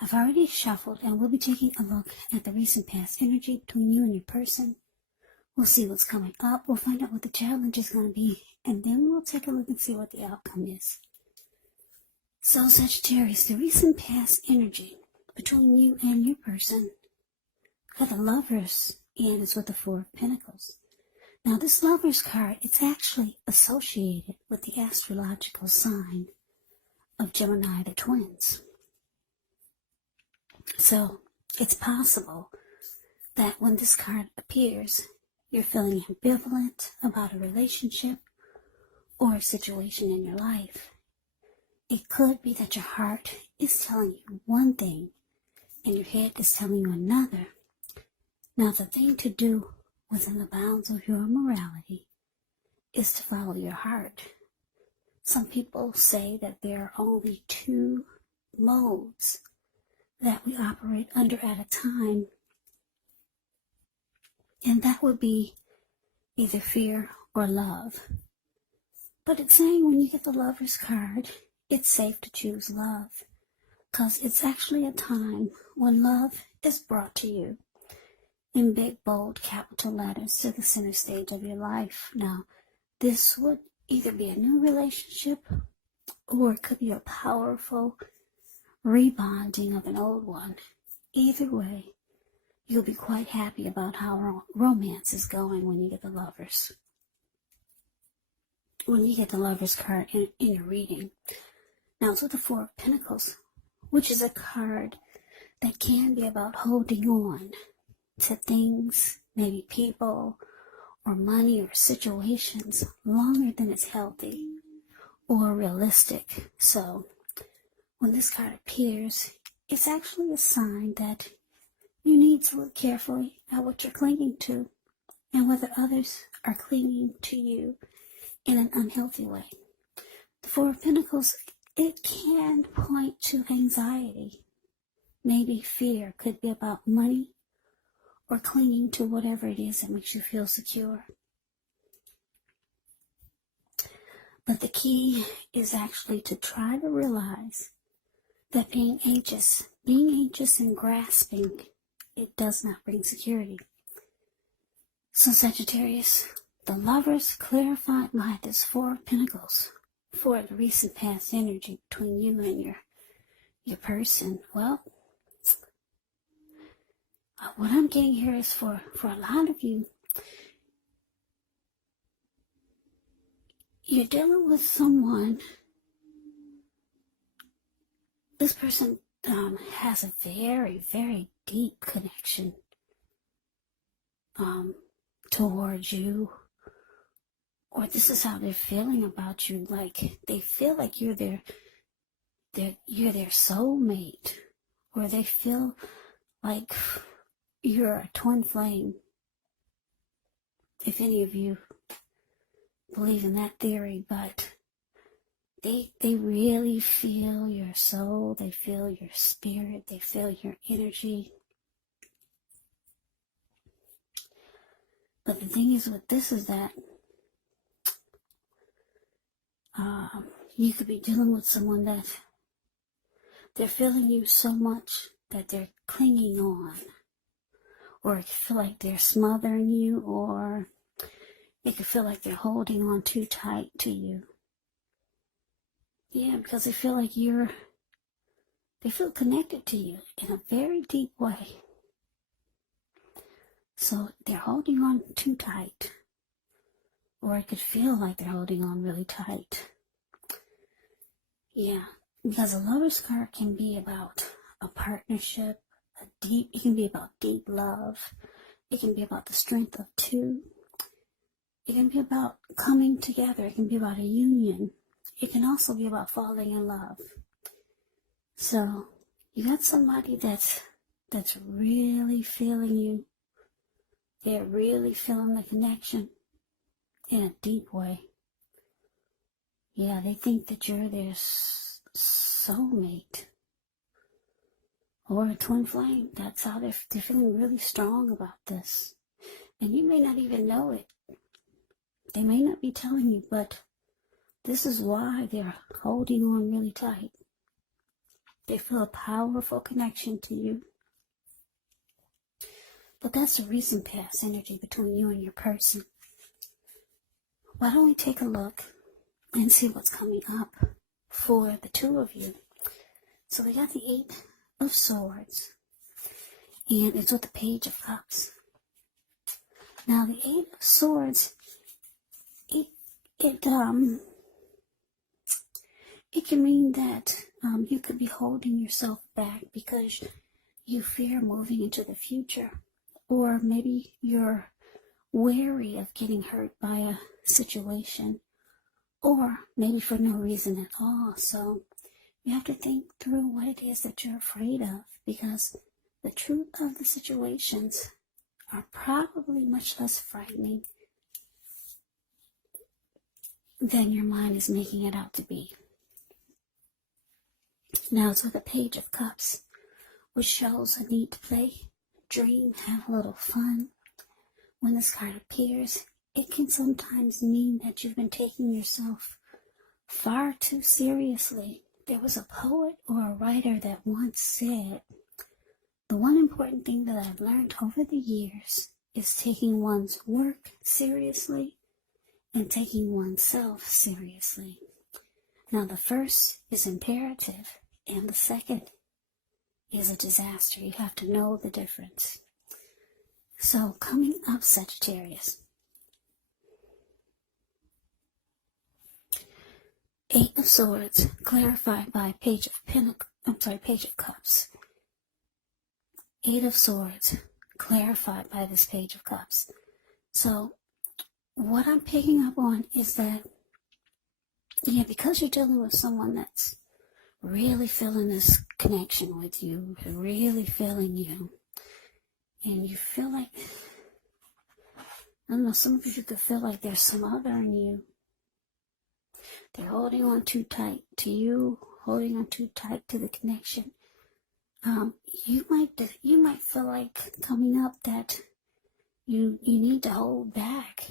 I've already shuffled, and we'll be taking a look at the recent past energy between you and your person. We'll see what's coming up. We'll find out what the challenge is going to be, and then we'll take a look and see what the outcome is. So, Sagittarius, the recent past energy between you and your person, got the Lovers, and it's with the Four of Pentacles. Now, this Lovers card, it's actually associated with the astrological sign of Gemini, the twins. So, it's possible that when this card appears, you're feeling ambivalent about a relationship or a situation in your life. It could be that your heart is telling you one thing and your head is telling you another. Now, the thing to do within the bounds of your morality is to follow your heart. Some people say that there are only two modes that we operate under at a time, and that would be either fear or love. But it's saying when you get the Lover's card, it's safe to choose love, because it's actually a time when love is brought to you in big, bold, capital letters to the center stage of your life. Now, this would either be a new relationship, or it could be a powerful rebonding of an old one. Either way, you'll be quite happy about how romance is going when you get the Lovers. When you get the Lovers card in your reading. Now, it's with the Four of Pentacles, which is a card that can be about holding on to things, maybe people, or money, or situations longer than it's healthy or realistic. So, when this card appears, it's actually a sign that you need to look carefully at what you're clinging to and whether others are clinging to you in an unhealthy way. The Four of Pentacles, it can point to anxiety. Maybe fear could be about money or clinging to whatever it is that makes you feel secure. But the key is actually to try to realize that being anxious and grasping, it does not bring security. So, Sagittarius, the Lovers clarified by this Four of Pentacles for the recent past energy between you and your person. Well, what I'm getting here is for a lot of you, you're dealing with someone. This person has a very, very deep connection towards you, or this is how they're feeling about you. Like they feel like you're their soulmate, or they feel like you're a twin flame. If any of you believe in that theory, but they really feel your soul, they feel your spirit, they feel your energy. But the thing is with this is that you could be dealing with someone that they're feeling you so much that they're clinging on, or it could feel like they're smothering you, or it could feel like they're holding on too tight to you. Yeah, because they feel like they feel connected to you in a very deep way. So they're holding on too tight, or it could feel like they're holding on really tight. Yeah, because a Lover's card can be about a partnership, it can be about deep love. It can be about the strength of two. It can be about coming together. It can be about a union. It can also be about falling in love. So you got somebody that's really feeling you. They're really feeling the connection in a deep way. Yeah, they think that you're their soulmate or a twin flame. That's how they're feeling really strong about this. And you may not even know it. They may not be telling you, but this is why they're holding on really tight. They feel a powerful connection to you. But that's the recent past energy between you and your person. Why don't we take a look and see what's coming up for the two of you? So we got the Eight of Swords, and it's with the Page of Cups. Now the Eight of Swords, it can mean that you could be holding yourself back because you fear moving into the future, or maybe you're wary of getting hurt by a situation, or maybe for no reason at all. So you have to think through what it is that you're afraid of, because the truth of the situations are probably much less frightening than your mind is making it out to be. Now it's with the Page of Cups, which shows a need to play, dream, have a little fun. When this card appears, it can sometimes mean that you've been taking yourself far too seriously. There was a poet or a writer that once said, "The one important thing that I've learned over the years is taking one's work seriously and taking oneself seriously." Now the first is imperative and the second is a disaster. You have to know the difference. So coming up, Sagittarius. Eight of Swords, clarified by Page of Cups. Eight of Swords, clarified by this Page of Cups. So what I'm picking up on is that, because you're dealing with someone that's really feeling this connection with you, really feeling you, and you feel like, I don't know, some of you could feel like there's some other in you. They're holding on too tight to you, holding on too tight to the connection. You might feel like coming up that you need to hold back.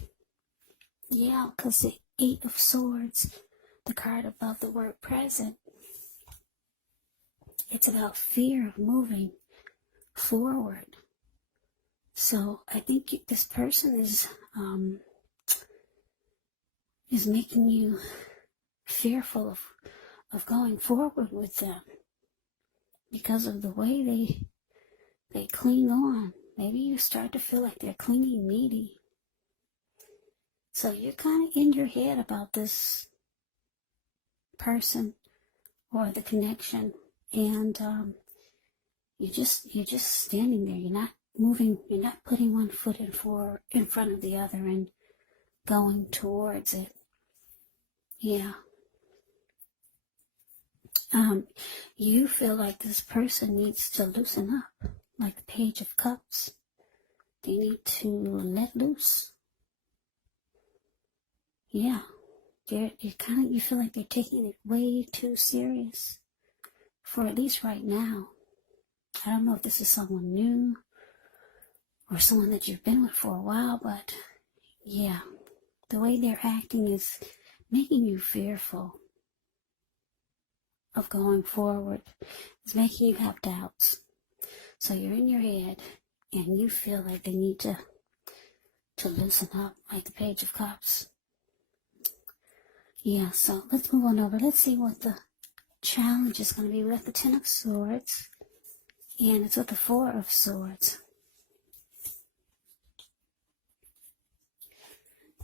Yeah, because the Eight of Swords, the card above the word present, it's about fear of moving forward. So I think this person is making you fearful of going forward with them because of the way they cling on. Maybe you start to feel like they're clinging needy. So you're kind of in your head about this person or the connection, and you're just standing there. You're not moving. You're not putting one foot in front of the other and going towards it. Yeah. You feel like this person needs to loosen up, like the Page of Cups. They need to let loose. Yeah. You feel like they're taking it way too serious, for at least right now. I don't know if this is someone new or someone that you've been with for a while, but yeah, the way they're acting is making you fearful of going forward. It's making you have doubts. So you're in your head and you feel like they need to loosen up, like the Page of Cups. Yeah, so let's move on over. Let's see what the challenge is going to be. We have the Ten of Swords, and it's with the Four of Swords.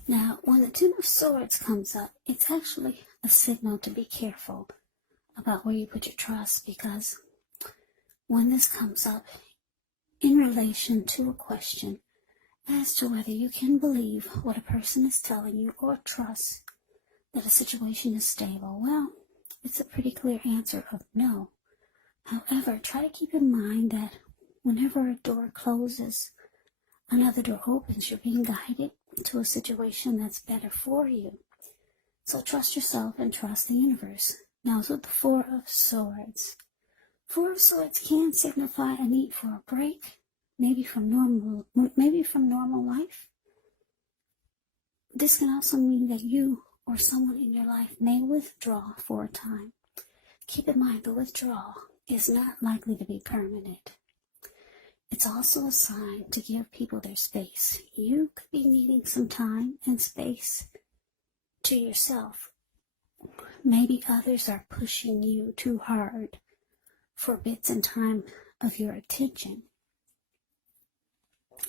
Now, when the Ten of Swords comes up, it's actually a signal to be careful about where you put your trust, because when this comes up in relation to a question as to whether you can believe what a person is telling you or trust that a situation is stable, well, it's a pretty clear answer of no. However, try to keep in mind that whenever a door closes, another door opens. You're being guided to a situation that's better for you. So trust yourself and trust the universe. Now, it's with the Four of Swords. Four of Swords can signify a need for a break, maybe from normal life. This can also mean that you or someone in your life may withdraw for a time. Keep in mind, the withdrawal is not likely to be permanent. It's also a sign to give people their space. You could be needing some time and space to yourself. Maybe others are pushing you too hard for bits and time of your attention.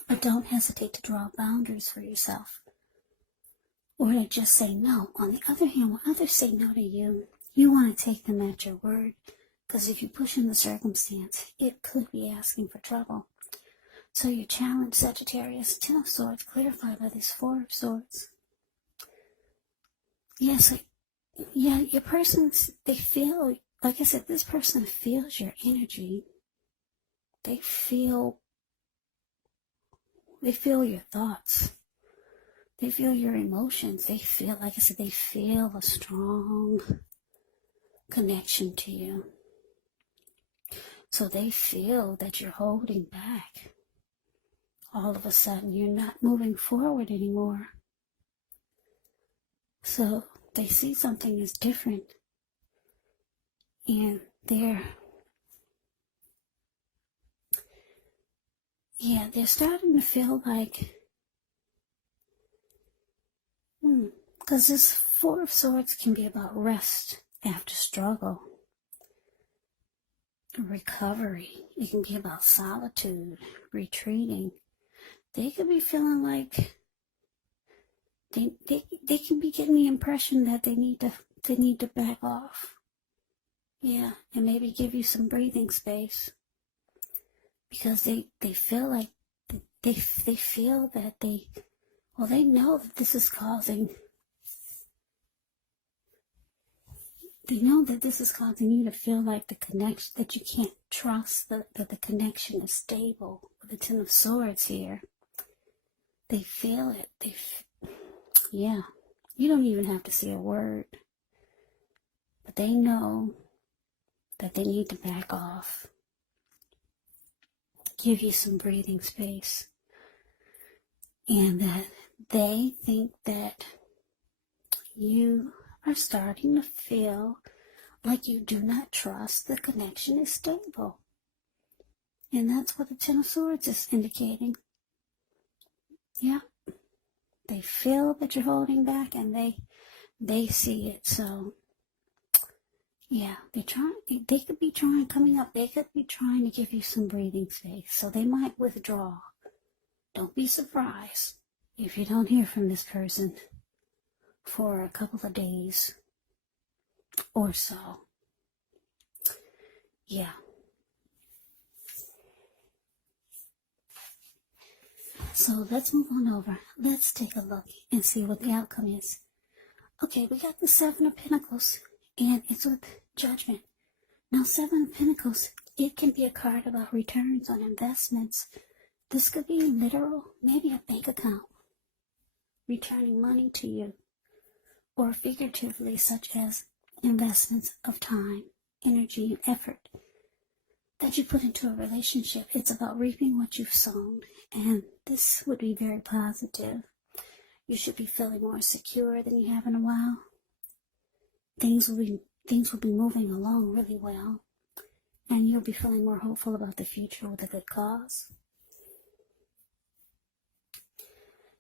But don't hesitate to draw boundaries for yourself, or to just say no. On the other hand, when others say no to you, you want to take them at your word, because if you push in the circumstance, it could be asking for trouble. So your challenge, Sagittarius, 10 of Swords, clarified by this 4 of Swords. Yes, your persons, they feel, like I said, this person feels your energy. They feel your thoughts. They feel your emotions. They feel, like I said, they feel a strong connection to you. So they feel that you're holding back. All of a sudden, you're not moving forward anymore. So they see something is different. And they're starting to feel like, because this 4 of Swords can be about rest after struggle, recovery. It can be about solitude, retreating. They could be feeling like they can be getting the impression that they need to back off. Yeah, and maybe give you some breathing space, because they feel like they feel that they know that this is causing. They know that this is causing you to feel like the connection, that you can't trust that the connection is stable. With the 10 of Swords here, they feel it. Yeah, you don't even have to say a word, but they know that they need to back off, give you some breathing space, and that they think that you are starting to feel like you do not trust the connection is stable. And that's what the 10 of Swords is indicating. Yeah. They feel that you're holding back, and they see it. So, yeah, they could be trying to give you some breathing space. So they might withdraw. Don't be surprised if you don't hear from this person for a couple of days or so. Yeah. So let's move on over. Let's take a look and see what the outcome is. Okay, we got the 7 of Pentacles, and it's with Judgment. Now, 7 of Pentacles, it can be a card about returns on investments. This could be literal, maybe a bank account returning money to you, or figuratively, such as investments of time, energy, and effort that you put into a relationship. It's about reaping what you've sown, and this would be very positive. You should be feeling more secure than you have in a while. Things will be moving along really well, and you'll be feeling more hopeful about the future with a good cause.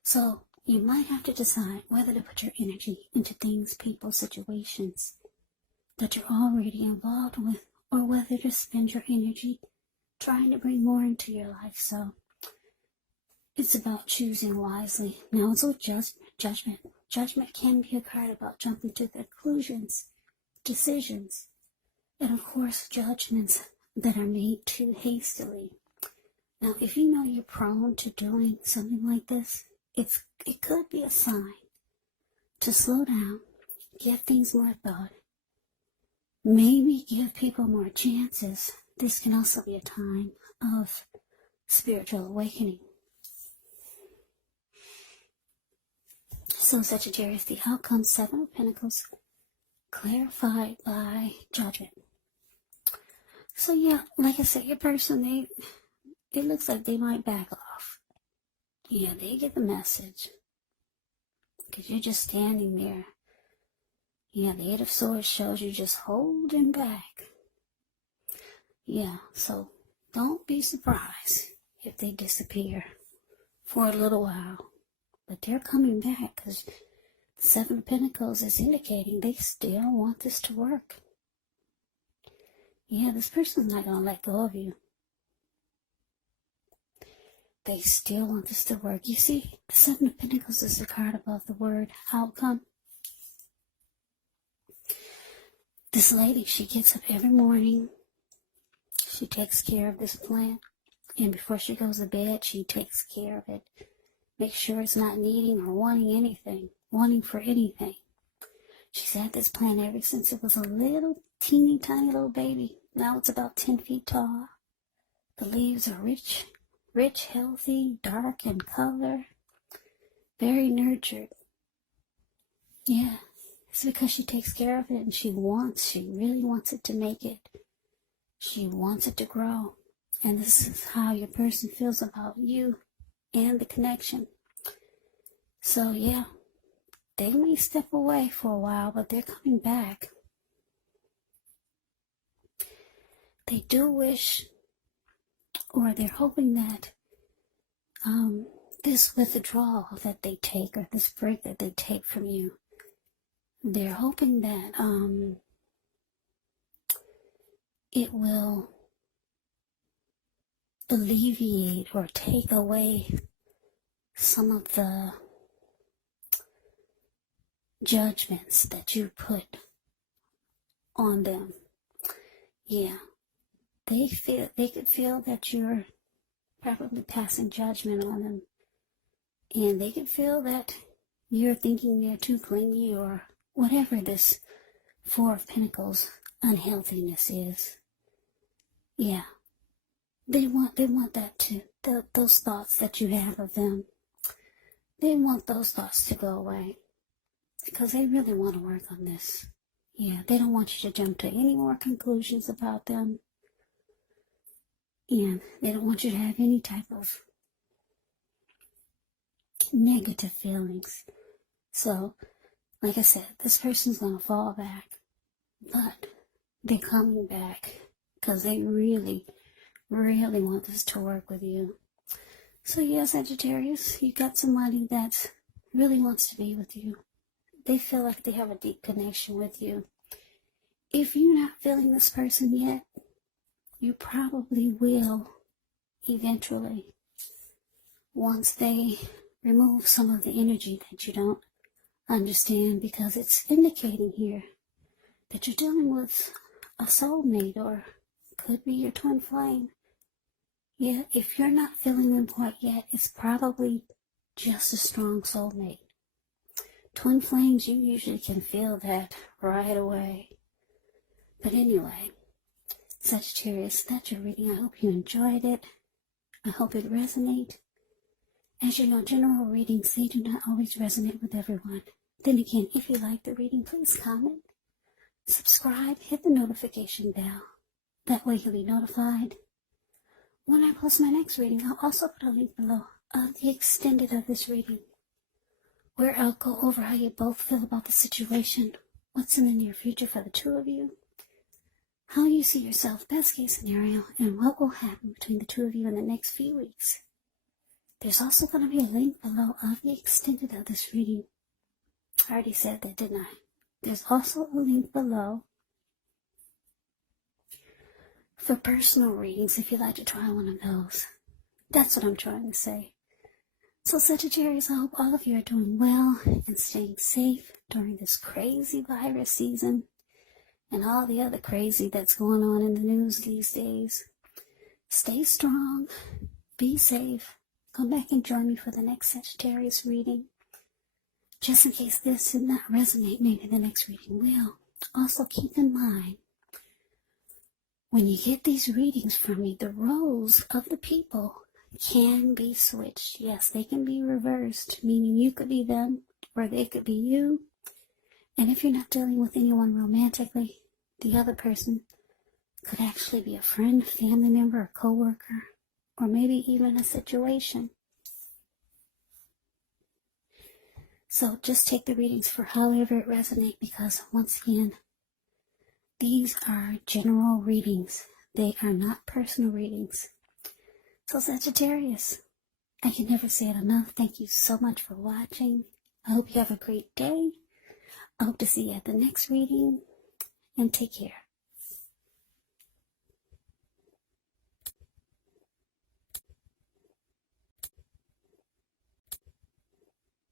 So you might have to decide whether to put your energy into things, people, situations that you're already involved with, or whether to spend your energy trying to bring more into your life. So it's about choosing wisely. Now, also judgment. Judgment can be a card about jumping to conclusions, decisions, and of course, judgments that are made too hastily. Now, if you know you're prone to doing something like this, it could be a sign to slow down, give things more thought, maybe give people more chances. This can also be a time of spiritual awakening. So Sagittarius, the outcome, 7 of Pentacles, clarified by Judgment. So yeah, like I said, your person, it looks like they might back off. Yeah, they get the message, because you're just standing there. Yeah, the 8 of Swords shows you just holding back. Yeah, so don't be surprised if they disappear for a little while. But they're coming back because the Seven of Pentacles is indicating they still want this to work. Yeah, this person's not going to let go of you. They still want this to work. You see, the Seven of Pentacles is the card above the word outcome. This lady, she gets up every morning. She takes care of this plant. And before she goes to bed, she takes care of it. Make sure it's not needing or wanting for anything. She's had this plant ever since it was a little teeny tiny little baby. Now it's about 10 feet tall. The leaves are rich, healthy, dark in color, very nurtured. Yeah, it's because she takes care of it and she really wants it to make it. She wants it to grow. And this is how your person feels about you and the connection. So yeah, they may step away for a while, but they're coming back. They do wish, or they're hoping that this withdrawal that they take, or this break that they take from you, they're hoping that it will alleviate or take away some of the judgments that you put on them. Yeah, they could feel that you're probably passing judgment on them, and they could feel that you're thinking they're too clingy or whatever this Four of Pentacles unhealthiness is. Yeah, they want that to those thoughts that you have of them. They want those thoughts to go away because they really want to work on this. Yeah, they don't want you to jump to any more conclusions about them. And they don't want you to have any type of negative feelings. So, like I said, this person's going to fall back. But they're coming back because they really, really want this to work with you. So yeah, Sagittarius, you got somebody that really wants to be with you. They feel like they have a deep connection with you. If you're not feeling this person yet, you probably will eventually, once they remove some of the energy that you don't understand, because it's indicating here that you're dealing with a soulmate, or could be your twin flame. Yeah, if you're not feeling them quite yet, it's probably just a strong soulmate. Twin flames, you usually can feel that right away. But anyway, Sagittarius, that's your reading. I hope you enjoyed it. I hope it resonates. As you know, general readings, they do not always resonate with everyone. Then again, if you like the reading, please comment, subscribe, hit the notification bell. That way you'll be notified when I post my next reading. I'll also put a link below of the extended of this reading, where I'll go over how you both feel about the situation, what's in the near future for the two of you, how you see yourself, best case scenario, and what will happen between the two of you in the next few weeks. There's also going to be a link below of the extended of this reading. I already said that, didn't I? There's also a link below for personal readings if you'd like to try one of those. That's what I'm trying to say. So Sagittarius, I hope all of you are doing well and staying safe during this crazy virus season and all the other crazy that's going on in the news these days. Stay strong, be safe. Come back and join me for the next Sagittarius reading. Just in case this did not resonate, maybe the next reading will. Also keep in mind, when you get these readings from me, the roles of the people can be switched. Yes, they can be reversed, meaning you could be them or they could be you. And if you're not dealing with anyone romantically, the other person could actually be a friend, family member, a coworker, or maybe even a situation. So just take the readings for however it resonates, because once again, these are general readings. They are not personal readings. So Sagittarius, I can never say it enough. Thank you so much for watching. I hope you have a great day. I hope to see you at the next reading, and take care.